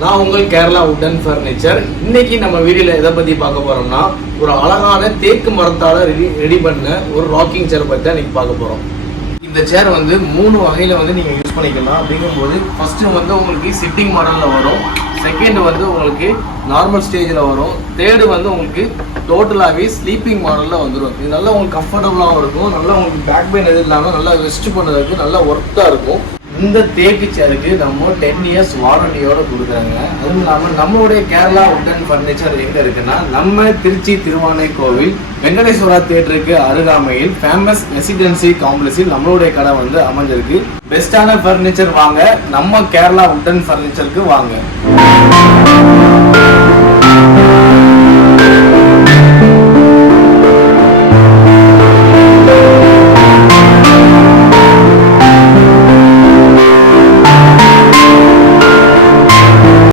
நான் உங்கள் Kerala would and furniture. இன்னைக்கு நம்ம வீடியோல எதை பத்தி பார்க்க போறோம்னா, ஒரு அழகான தேக்கு மரத்தால ரெடி பண்ண ஒரு ராக்கிங் சேர் பத்தி இன்னைக்கு பார்க்க போறோம். இந்த சேர் வந்து 3 வகையில வந்து நீங்க யூஸ் பண்ணிக்கலாம். அப்படிங்கும்போது ஃபர்ஸ்ட் வந்து உங்களுக்கு சிட்டிங் மாடல்ல வரும், செகண்ட் வந்து உங்களுக்கு நார்மல் ஸ்டேஜில் வரும், தேர்டு வந்து உங்களுக்கு டோட்டலாகவே ஸ்லீப்பிங் மாடலில் வந்துடும். இது நல்லா உங்களுக்கு கம்ஃபர்டபுளாகவும் இருக்கும், நல்லா உங்களுக்கு பேக் பெயின் எதுவும் இல்லாமல் நல்லா ரெஸ்ட் பண்ணுறதுக்கு நல்லா ஒர்த்தாக இருக்கும். இந்த தேக்கு சேருக்கு நம்ம 10 இயர்ஸ் வாரண்டியோட கொடுக்குறாங்க. அதுவும் இல்லாமல் நம்மளுடைய கேரளா வுட் அண்ட் ஃபர்னிச்சர் எங்கே இருக்குன்னா, நம்ம திருச்சி திருவானைக்கோவில் வெங்கடேஸ்வரா தியேட்டருக்கு அருகாமையில் ஃபேமஸ் ரெசிடென்சி காம்ப்ளெக்ஸில் நம்மளுடைய கடை வந்து அமைஞ்சிருக்கு. பெஸ்டான ஃபர்னிச்சர் வாங்க, நம்ம கேரளா வுட் அண்ட் ஃபர்னிச்சருக்கு வாங்க.